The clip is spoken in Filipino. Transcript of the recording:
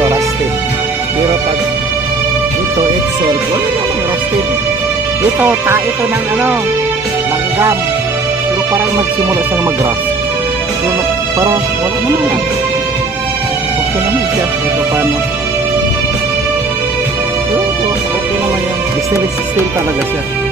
Rusted. Pero pag ito Excel, wala namang rusted. Ito ng langgam. Pero parang magsimula siyang mag-rust. So, parang wala naman yan. Okay naman siya. Ito paano. Ito, okay naman yan. Resistant talaga siya.